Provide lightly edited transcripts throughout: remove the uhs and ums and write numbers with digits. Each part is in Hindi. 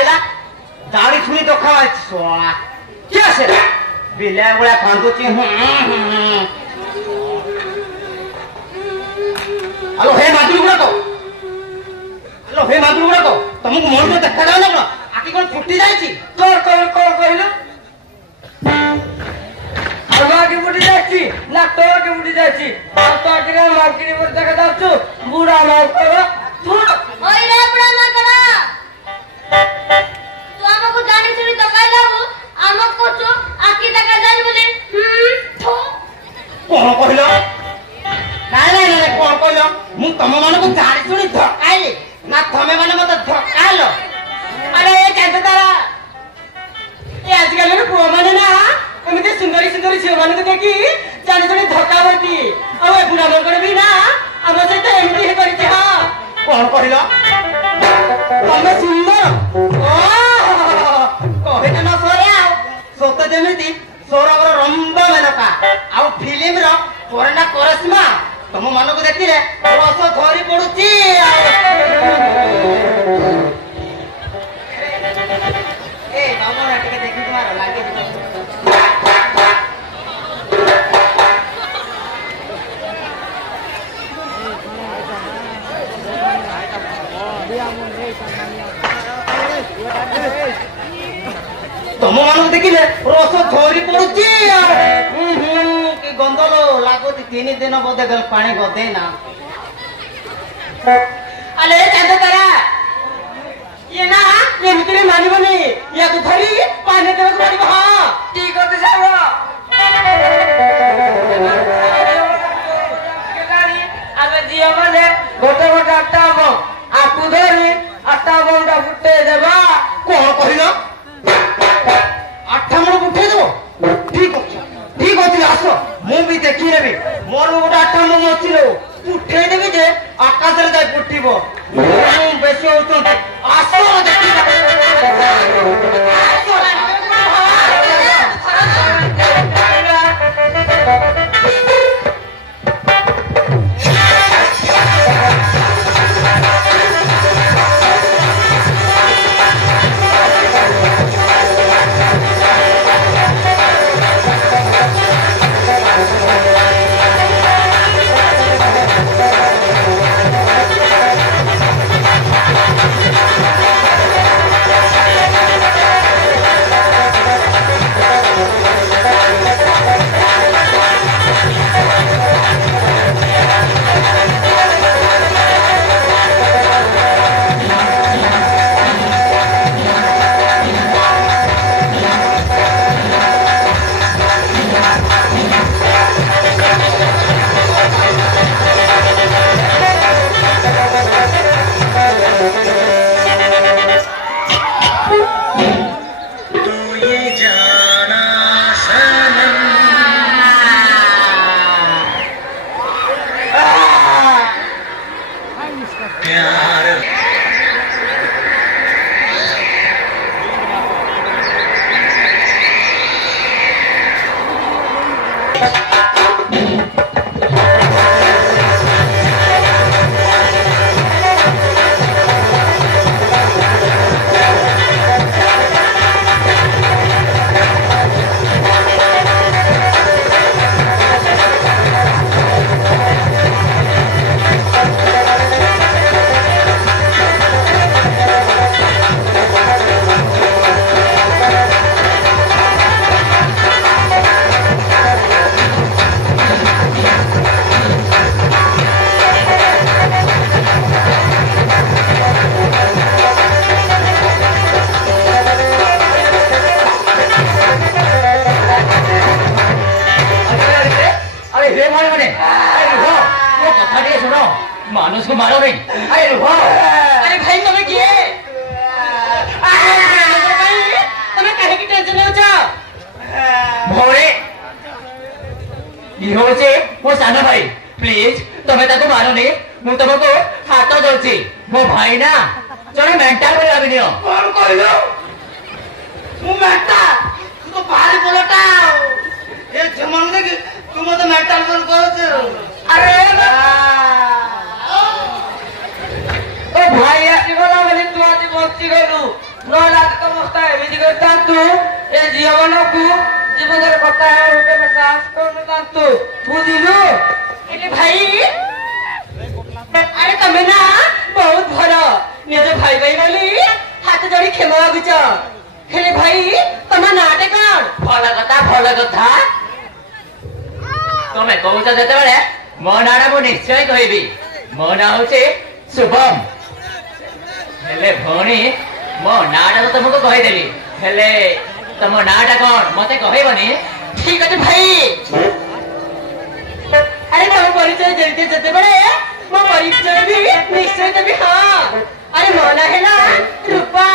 आइला दाढ़ी छुरी तो खावा सोआ क्या से बिले गुड़ा कांदुची हेलो हे माधुरी गुड़ा को हेलो हे माधुरी गुड़ा को तुमको मन को देखा जाओ ना आखि कोन फुटी जाईची तोर कहलो आगे बुढ़ी जाची ना तो आगे बुढ़ी जाची और तो आगे मार्केट में देखा जाचो बुढ़ा मार करो तू ओए रे बुढ़ा मार करा तू हमको जानी सुनी तो कहला हो हमको तो आखि देखा जाई बोले तो कोन कहलो नहीं कोन कहलो मु तम मन को जानी सुनी धकाइले ना तमे माने मत धकाइलो अरे ए केते तारा ए आजकल रे पुआ माने ना एमती सुंदरी सुंदरी झील मान को देखी जानी जानी धकावती अब ए बुढ़ा मन भी ना आम सहित एमती ही करी हाँ कौन कहल तमें सुंदर कहे न सोरे सत जमी सौरभर रंबा मेनका आ फिल्म रना करस्मा तुम मन को देखिले रस धरी पड़ुची ए बाबा टिके देखि तुम्हार लागे तुम मान देखिले रस धरी पड़ुची कि गंदल लगुच 3 दिन बोधे पानी गदे ना अरे चांद तारा ये ना ये भितर मानबनी या तो धरी पानी देवे पड़ो हाँ ठीक होते जाओ आगे जियो माने गोटे गोटे 8टा हम आपू धरी 8टा बंदा फुटे देवा कौन कहल 8टा मन फुटे देव ठीक अच्छे आस मु भी देखी नेबी मोर गोटे 8टा मन अच्छी उठे देवी जे आकाश रे जाई फुटिब बेसी होउछन आस देखी मानुष को मारो नहीं अरे रुको अरे भाई तुम्हें किए तुम्हें काहे की टेंशन हो जा भोरे ये होचे वो साना भाई प्लीज तुम्हें ताको मारो नहीं मु तुमको हाथ जोड़ची मो भाई ना जने मेंटल बोला बिनियो कौन कहलो मु मेंटल तू तो भारी बोलटा ए जमन दे तू मते मेंटल बोल कहछ अरे ओ भाई आसी गला बोली तू आसी बच्ची गलो ନହେଲେ ଆଜି ତ ମସ୍ତା ଏମିତି କରିଥାନ୍ତୁ ଏ ଝିଅମାନଙ୍କୁ ଜୀବନରେ କଥା କେବେ ସାହସ କରିନଥାନ୍ତୁ ବୁଝିଲୁ। ହେଲେ ଭାଇ ଆରେ ତମେ ନା ବହୁତ ଭଲ ନିଜ ଭାଇ ଭାଇ ବୋଲି ହାତ ଯୋଡି କ୍ଷମା ମାଗୁଛ। ହେଲେ ଭାଇ ତମ ନାଁଟା କଣ? ଭଲ କଥା ତମେ କହୁଛ ଯେତେବେଳେ ମୋ ନାଁଟା ମୁଁ ନିଶ୍ଚୟ କହିବି। ମୋ ନାଁ ହଉଛି ଶୁଭମ। ହେଲେ ଭଉଣୀ ମୋ ନାଁଟା ତ ତମକୁ କହିଦେଲି, ହେଲେ ତମ ନାଁଟା କଣ ମତେ କହିବନି? ଠିକ ଅଛି ଭାଇ। ଆରେ ତମ ପରିଚୟ ଯେମିତି ଯେତେବେଳେ ମୋ ପରିଚୟ ବି ନିଶ୍ଚୟ ଦେବି। ହଁ ଆରେ ମୋ ନାଁ ହେଲା ରୂପା।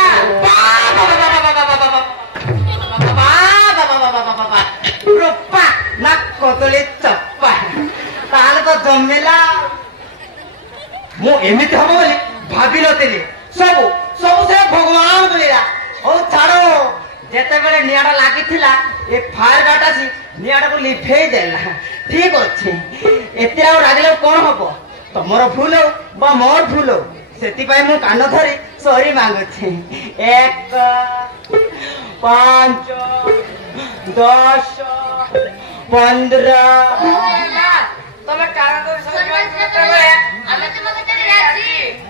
ରୂପା ନା କଦଳୀ ଚପା ତାହେଲେ ତ ଜମିଲା। ମୁଁ ଏମିତି ହବ ବୋଲି ଭାବିନଥିଲି। ସବୁ ସବୁ ସେ ଭଗବାନ ବୋଲିଲା। ହଉ ଛାଡ, ଯେତେବେଳେ ନିଆଁଟା ଲାଗିଥିଲା ଏ ଫାୟାର ଗାର୍ଡ ଆସି ନିଆଁଟାକୁ ଲିଭେଇ ଦେଲା। ଠିକ ଅଛି, ଏତେ ଆଉ ରାଗିଲେ କଣ ହବ? ତମର ଭୁଲ ହଉ ବା ମୋର ଭୁଲ ହଉ, ସେଥିପାଇଁ ମୁଁ କାନ ଧରି ସରି ମାଗୁଛି। 1 5 10 15 ତମେ କାନ ଧରି ସରି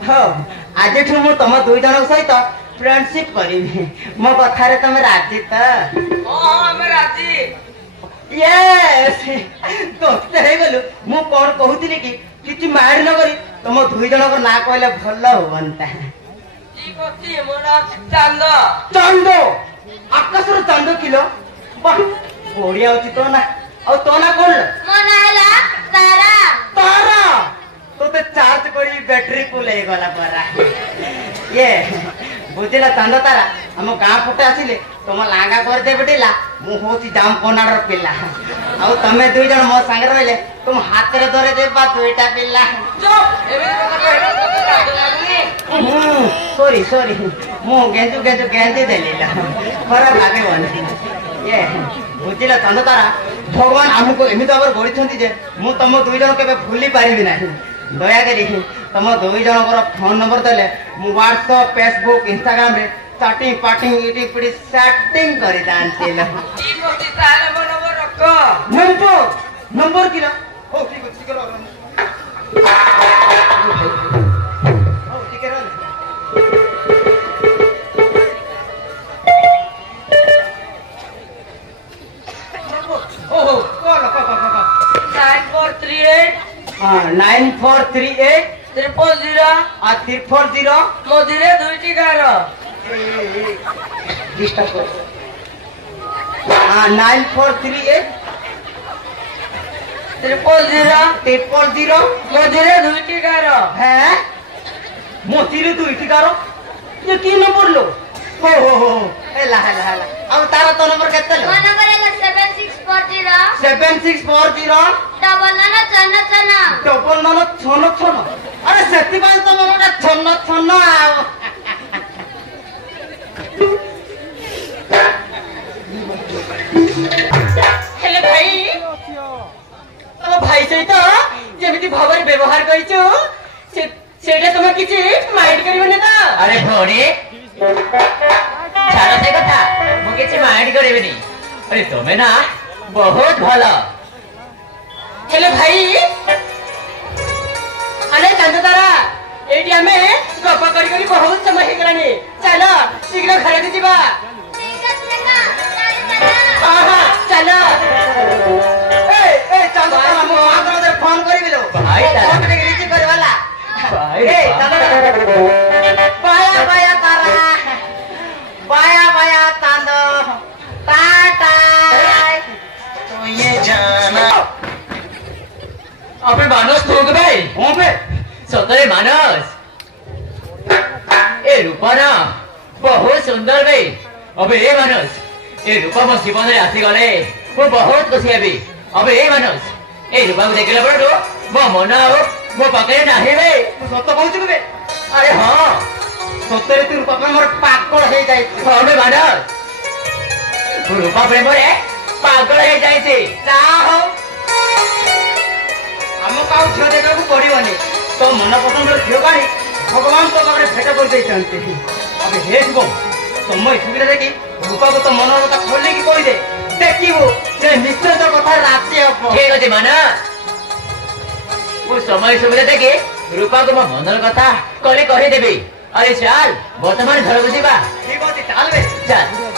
ହଉ। ଆଜିଠୁ ମୁଁ ତମ ଦୁଇ ଜଣଙ୍କ ସହିତ ଫ୍ରେଣ୍ଡସିପ କରିବି। ମୋ କଥାରେ ତମେ ରାଜି ତ? ଆମେ ରାଜି। ଦୋସ୍ତ ହେଇଗଲୁ। ମୁଁ କଣ କହୁଥିଲି କି କିଛି ମାରି ନ କରି ତମ ଦୁଇ ଜଣଙ୍କ ନାଁ କହିଲେ ଭଲ ହୁଅନ୍ତା। ଚାନ୍ଦ। ଚାନ୍ଦ? ଆକାଶର ଚାନ୍ଦ କିଲୋ? ବାহ ବଢିଆ ଅଛି ତୋ ନା। ଆଉ ତୋ ନା କଣ? ତାରା। ତୋତେ ଚାର୍ଜ କରି ବ୍ୟାଟେରୀ ଫୁଲ ହେଇଗଲା ପରା। ବୁଝିଲ ଚାନ୍ଦ ତାରା, ଆମ ଗାଁ ପଟେ ଆସିଲେ ତମ ଲାଙ୍ଗା କରିଦେବେ ଟିଲା। ମୁଁ ହଉଛି ଜାମପନାର ପିଲା, ଆଉ ତମେ ଦୁଇ ଜଣ ମୋ ସାଙ୍ଗରେ ରହିଲେ ତୁମ ହାତରେ ଧରି ଦେବା ଦୁଇଟା ପିଲା। ସରି ମୁଁ ଗେଞ୍ଜି ଦେଲି ଖରାପ ଲାଗିବନି। ବୁଝିଲ ଚାନ୍ଦ ତାରା, ଭଗବାନ ଆମକୁ ଏମିତି ଭାବରେ ଗଢିଛନ୍ତି ଯେ ମୁଁ ତମ ଦୁଇ ଜଣ କେବେ ଭୁଲି ପାରିବି ନାହିଁ। ଦୟାକରି ତମ ଦୁଇ ଜଣଙ୍କର ଫୋନ ନମ୍ବର ଦେଲେ ମୁଁ ହ୍ୱାଟ୍ସଆପ, ଫେସବୁକ୍, ଇନଷ୍ଟାଗ୍ରାମରେ ଚାଟିଂ ପାଟିଂ ଇଟି ପିଟି ଚାଟିଂ କରିଥାନ୍ତି। Number kilo? ହଉ ଠିକ ଅଛି ଟିକେ ରହ। ଓହୋ 9438 000 ମଝିରେ ଦୁଇଟି ଗାର। 9438 000 ମଝିରେ ଦୁଇଟି ଗାର। হ্যাঁ মতিরে দুইটি গার। ये কি নম্বর লো? हो ହେଲା। ଆଉ ତାର ତ ନମ୍ବର କେତେ লো? 7640 99 ଆରେ ସେଥିପାଇଁ ତ ମୋର ଗୋଟେ ଛନ ଆଉ। ହେଲେ ଭାଇ ତମ ଭାଇ ସହିତ ଯେମିତି ଭାବରେ ବ୍ୟବହାର କରିଛୁ ସେଇଟା ତମେ କିଛି ମାଇଣ୍ଡ କରିବନି ତ? ଆରେ ଭଉଣୀ ଛାଡ ସେ କଥା, ମୁଁ କିଛି ମାଇଣ୍ଡ କରିବିନି। ଆରେ ତମେ ନା ବହୁତ ଭଲ। ହେଲେ ଭାଇ ଆରେ ଚାନ୍ଦ ତାରା, ଏଇଠି ଆମେ ଗପ କରି ବହୁତ ସମୟ ହେଇଗଲାଣି। ଚାଲ ଶୀଘ୍ର ଘରକୁ ଯିବା। ଚାଲ। ଚାନ୍ଦ ତାରା, ମୁଁ ଫୋନ କରିବି ଲୋ। ରିସିଭ କରିବାଲା। ବାୟା ତାରା, बाया चांद टाटा। तो ये जाना आपण मानस ठोक भाई सतरे मानस ए रूपा ना बहुत सुंदर भाई। अबे ए मानस ए रूपा मो जीवन रे आसी गले मो बहुत खुशी हेबी। अबे ए मानस ए रूपा को देखला बड़ो मो मन आओ मो पाके नाही बे। सत कहू बे? अरे हां सतरे तू रूपा पे मोर पागल हो जाई। हां बे मानस रूपा प्रेम रे पागल हो जाई। जा हो हम काउ झियो देखा को पड़िबनी। तो मन पसंद झियो काढी भगवान तो पाखरे भेट कर देइछंती। अबे हे शुभम समय सुविधा देखी रूपा को तो मन कथा खोल की कही दे देखिबो से निश्चय तो कथा राशि हम ठीक अछि मन मु समय सुविधा देखि रूपा को मो मनर कथा कले कहि देबी अरे चल वर्तमान घर को जीवा ठीक अछि चल बे चल